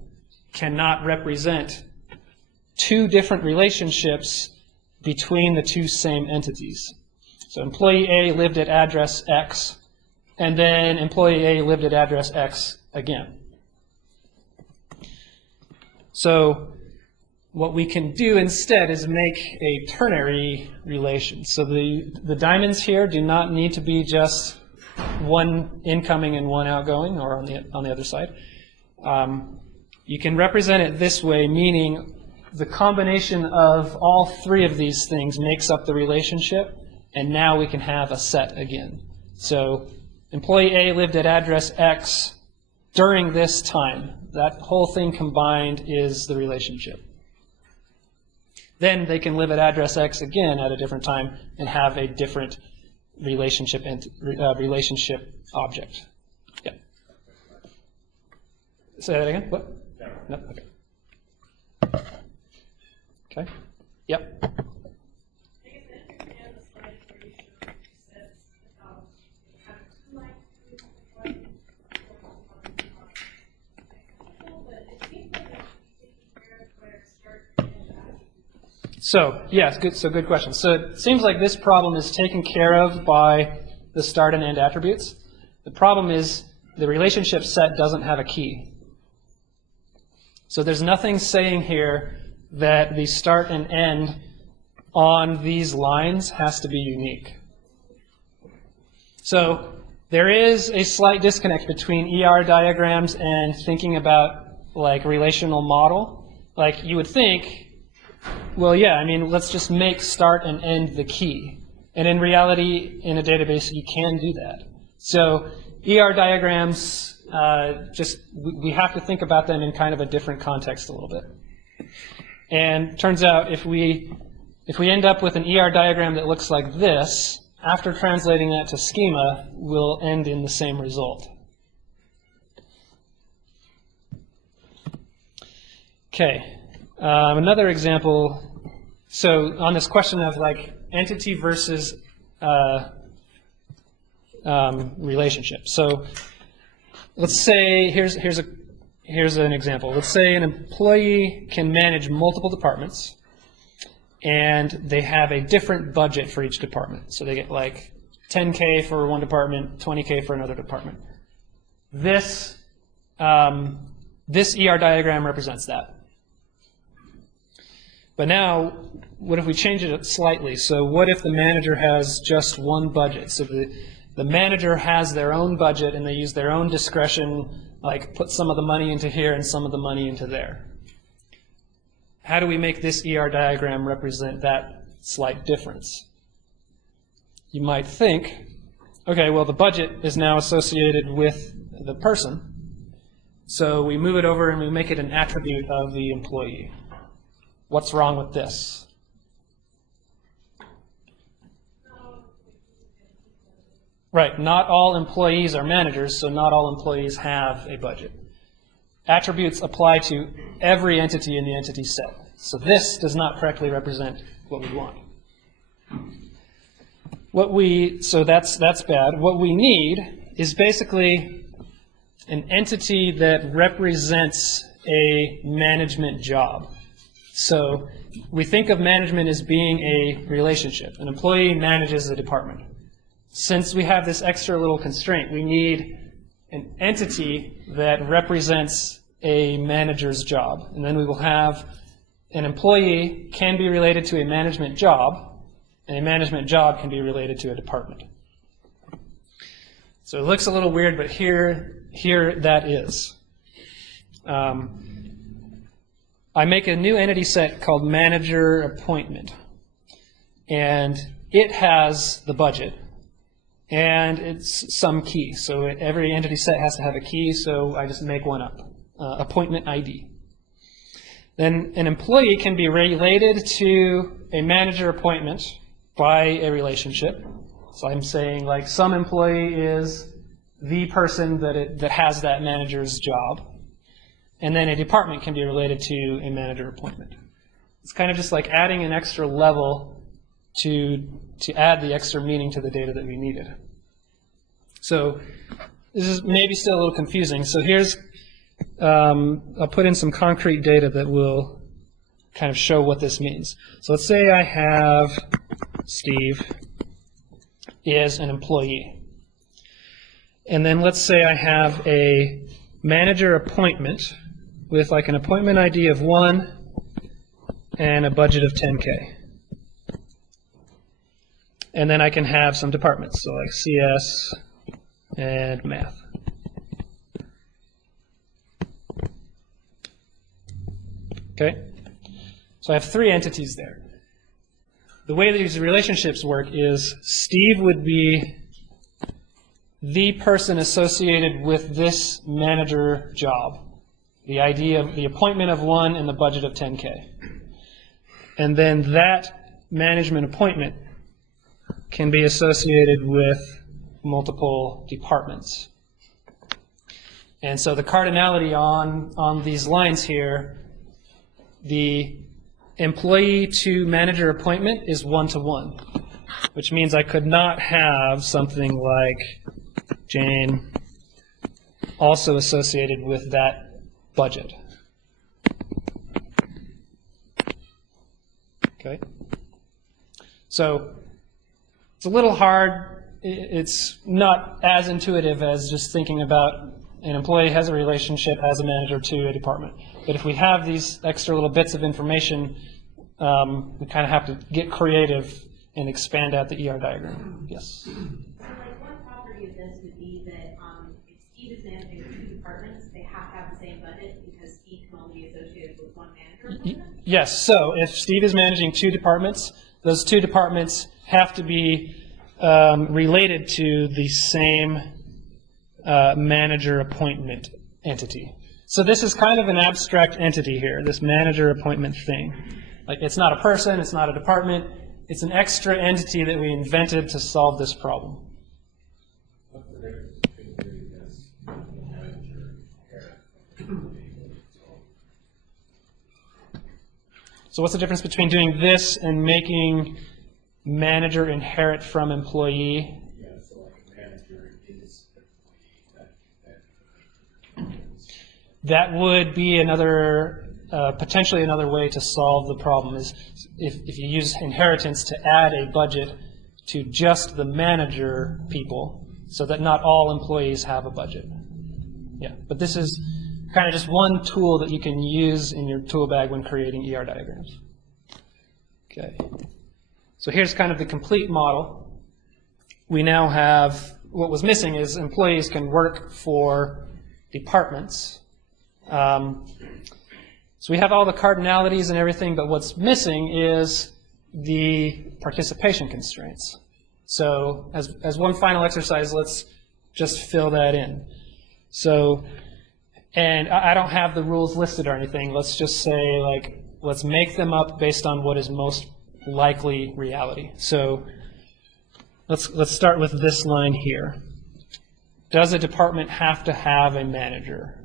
cannot represent 2 different relationships between the 2 same entities. So employee A lived at address X, and then employee A lived at address X again. So what we can do instead is make a ternary relation. So the diamonds here do not need to be just one incoming and one outgoing, or on the other side. You can represent it this way, meaning the combination of all 3 of these things makes up the relationship, and now we can have a set again. So employee A lived at address X during this time. That whole thing combined is the relationship. Then they can live at address X again at a different time and have a different relationship object. Yeah. Say that again? What? No? Okay. Okay. Yep. So, yes, good question. So it seems like this problem is taken care of by the start and end attributes. The problem is the relationship set doesn't have a key. So there's nothing saying here that the start and end on these lines has to be unique. So there is a slight disconnect between ER diagrams and thinking about like relational model. Like you would think, well, yeah, I mean, let's just make start and end the key. And in reality, in a database, you can do that. So ER diagrams, we have to think about them in kind of a different context a little bit. And turns out if we end up with an ER diagram that looks like this, after translating that to schema, we'll end in the same result. Okay. Another example, so on this question of like entity versus relationship. So let's say, here's an example. Let's say an employee can manage multiple departments and they have a different budget for each department. So they get like 10K for one department, 20K for another department. This ER diagram represents that. But now, what if we change it slightly? So what if the manager has just one budget? So the manager has their own budget and they use their own discretion, like put some of the money into here and some of the money into there. How do we make this ER diagram represent that slight difference? You might think, okay, well the budget is now associated with the person, so we move it over and we make it an attribute of the employee. What's wrong with this? Right, not all employees are managers, so not all employees have a budget. Attributes apply to every entity in the entity set. So this does not correctly represent what we want. So that's bad. What we need is basically an entity that represents a management job. So we think of management as being a relationship. An employee manages a department. Since we have this extra little constraint, we need an entity that represents a manager's job. And then we will have an employee can be related to a management job, and a management job can be related to a department. So it looks a little weird, but here that is. I make a new entity set called manager appointment, and it has the budget, and it's some key. So every entity set has to have a key, so I just make one up, appointment ID. Then an employee can be related to a manager appointment by a relationship. So I'm saying like some employee is the person that has that manager's job. And then a department can be related to a manager appointment. It's kind of just like adding an extra level to add the extra meaning to the data that we needed. So this is maybe still a little confusing. So here's, I'll put in some concrete data that will kind of show what this means. So let's say I have Steve is an employee. And then let's say I have a manager appointment with like an appointment ID of 1 and a budget of 10K. And then I can have some departments, so like CS and math. Okay? So I have 3 entities there. The way these relationships work is Steve would be the person associated with this manager job. The ID of the appointment of 1 and the budget of 10K. And then that management appointment can be associated with multiple departments. And so the cardinality on these lines here, the employee to manager appointment is 1-to-1, which means I could not have something like Jane also associated with that budget. Okay. So it's a little hard. It's not as intuitive as just thinking about an employee has a relationship as a manager to a department. But if we have these extra little bits of information, we kind of have to get creative and expand out the ER diagram. Yes? So like one property of this would be that if Steve is managing 2 departments, they have to have the same budget because Steve can only be associated with one manager. Yes, so if Steve is managing 2 departments, those 2 departments have to be related to the same manager appointment entity. So this is kind of an abstract entity here, this manager appointment thing. Like, it's not a person, it's not a department, it's an extra entity that we invented to solve this problem. What's the difference between doing this manager So what's the difference between doing this and making manager inherit from employee? Yeah, so like a manager is That would be another, potentially another way to solve the problem is if you use inheritance to add a budget to just the manager people so that not all employees have a budget. Yeah, but this is kind of just one tool that you can use in your tool bag when creating ER diagrams. Okay, so here's kind of the complete model. We now have, what was missing is employees can work for departments. So we have all the cardinalities and everything, but what's missing is the participation constraints. So as one final exercise, let's just fill that in. So, and I don't have the rules listed or anything. Let's just say, like, let's make them up based on what is most likely reality. So let's start with this line here. Does a department have to have a manager?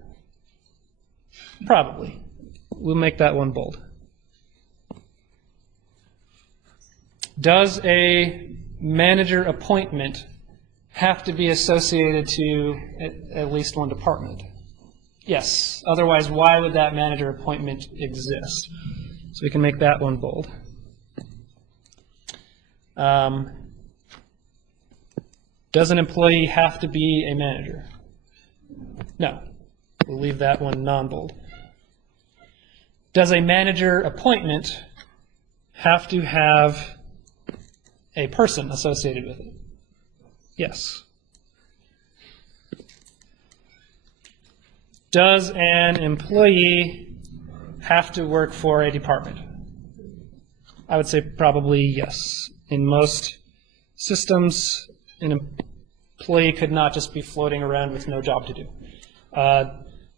Probably. We'll make that one bold. Does a manager appointment have to be associated to at least one department? Yes. Otherwise, why would that manager appointment exist? So we can make that one bold. Does an employee have to be a manager? No. We'll leave that one non-bold. Does a manager appointment have to have a person associated with it? Yes. Does an employee have to work for a department? I would say probably yes. In most systems, an employee could not just be floating around with no job to do.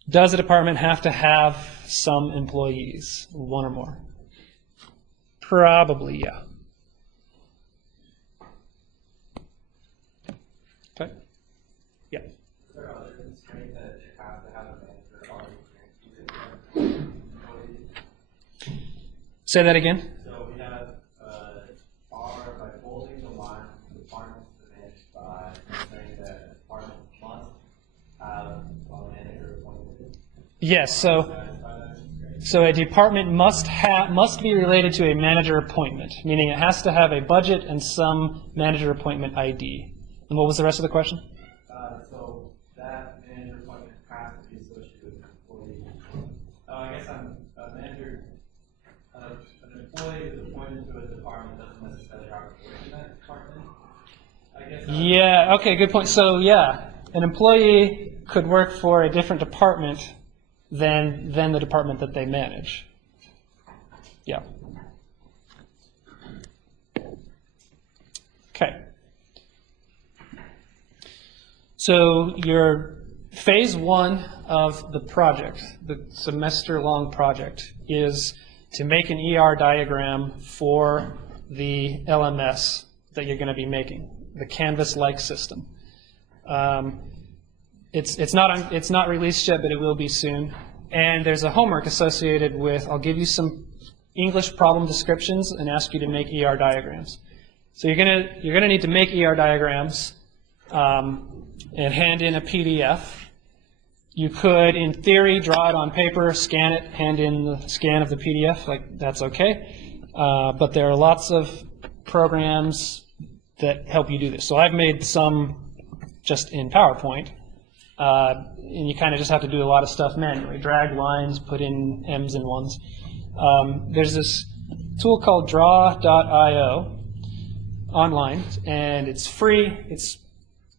Does a department have to have some employees, one or more? Probably, yeah. Okay. Yeah. Is there other constraint that it has to have a manager or Say that again. So we have R by folding the line departments managed by saying that a department must have a manager appointed. Yes. So a department must be related to a manager appointment, meaning it has to have a budget and some manager appointment ID. And what was the rest of the question? So that manager appointment has to be associated with an employee. I guess a manager, an employee is appointed to a department doesn't necessarily have to work in that department. I guess. Yeah. Okay. Good point. So yeah, an employee could work for a different department than the department that they manage. Yeah. Okay. So your phase 1 of the project, the semester-long project, is to make an ER diagram for the LMS that you're going to be making, the Canvas-like system. It's not released yet, but it will be soon. And there's a homework associated with, I'll give you some English problem descriptions and ask you to make ER diagrams. So you're gonna need to make ER diagrams and hand in a PDF. You could, in theory, draw it on paper, scan it, hand in the scan of the PDF. Like, that's okay. But there are lots of programs that help you do this. So I've made some just in PowerPoint, and you kind of just have to do a lot of stuff manually. Drag lines, put in M's and 1s. There's this tool called Draw.io online, and it's free. It's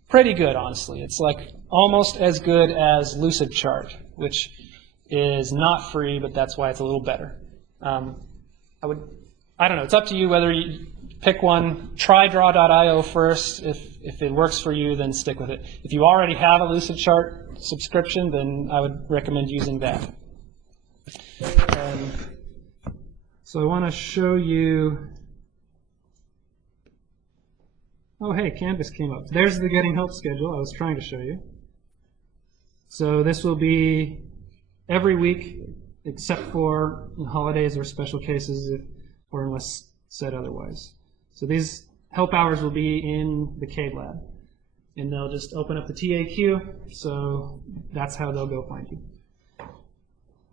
pretty good, honestly. It's like almost as good as Lucidchart, which is not free, but that's why it's a little better. I don't know, it's up to you whether you pick one. Try Draw.io first. If it works for you, then stick with it. If you already have a Lucidchart subscription, then I would recommend using that. So I want to show you. Oh, hey, Canvas came up. There's the Getting Help schedule I was trying to show you. So this will be every week, except for holidays or special cases, or unless said otherwise. So these help hours will be in the K Lab, and they'll just open up the TAQ, so that's how they'll go find you.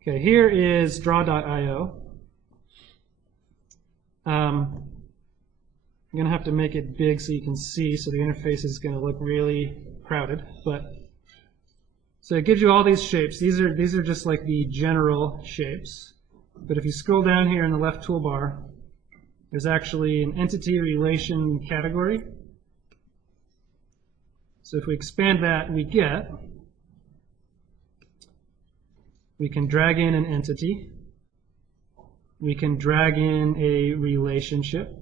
Okay, here is Draw.io. I'm going to have to make it big so you can see, so the interface is going to look really crowded. So it gives you all these shapes. These are just like the general shapes. But if you scroll down here in the left toolbar, there's actually an entity relation category. So if we expand that, we can drag in an entity. We can drag in a relationship.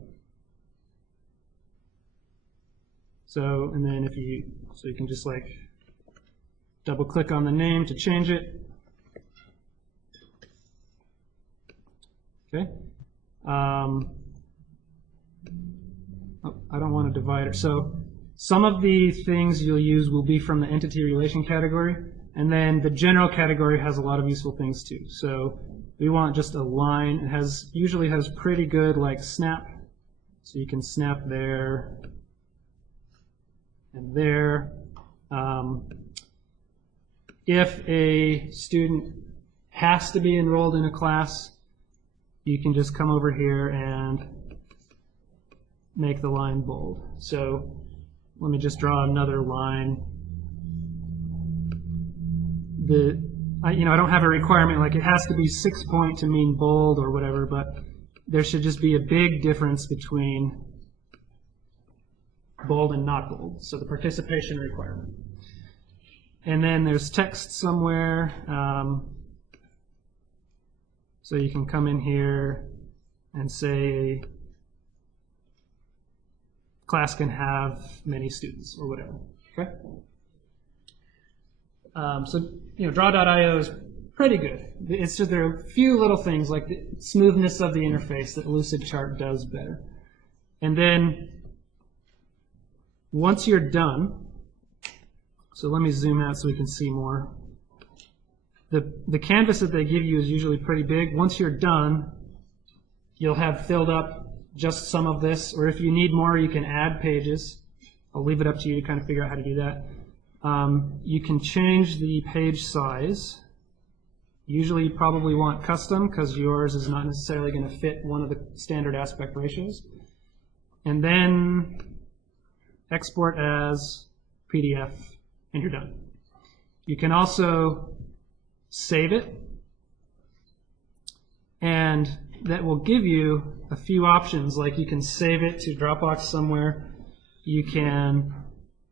So, and then so you can just like double click on the name to change it. Okay. I don't want to divide it. So some of the things you'll use will be from the entity relation category, and then the general category has a lot of useful things too. So we want just a line. It usually has pretty good like snap. So you can snap there and there. If a student has to be enrolled in a class, you can just come over here and make the line bold. So let me just draw another line. I don't have a requirement like it has to be 6-point to mean bold or whatever, but there should just be a big difference between bold and not bold. So the participation requirement. And then there's text somewhere. So you can come in here and say class can have many students or whatever. Okay. So Draw.io is pretty good. It's just there are a few little things like the smoothness of the interface that Lucidchart does better. And then once you're done, so let me zoom out so we can see more. The canvas that they give you is usually pretty big. Once you're done, you'll have filled up just some of this, or if you need more, you can add pages. I'll leave it up to you to kind of figure out how to do that. You can change the page size. Usually you probably want custom because yours is not necessarily going to fit one of the standard aspect ratios. And then export as PDF, and you're done. You can also save it, and that will give you a few options, like you can save it to Dropbox somewhere, you can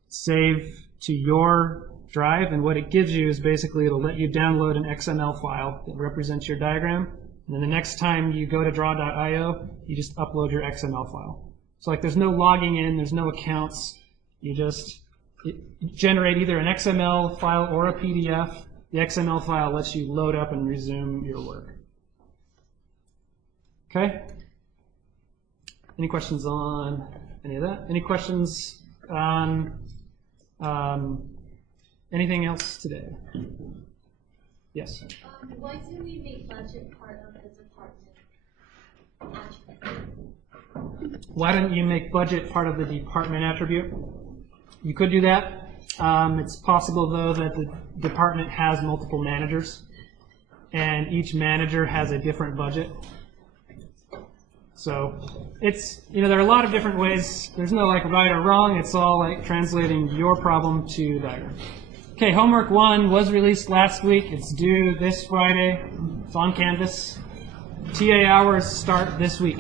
save to your drive, and what it gives you is basically it'll let you download an XML file that represents your diagram, and then the next time you go to Draw.io, you just upload your XML file. So like there's no logging in, there's no accounts, you just generate either an XML file or a PDF. The XML file lets you load up and resume your work. Okay? Any questions on any of that? Any questions on anything else today? Yes? Why do we make budget part of the department attribute? Why don't you make budget part of the department attribute? You could do that. It's possible, though, that the department has multiple managers, and each manager has a different budget. So it's, there are a lot of different ways. There's no like right or wrong. It's all like translating your problem to diagram. Okay, homework 1 was released last week. It's due this Friday. It's on Canvas. TA hours start this week.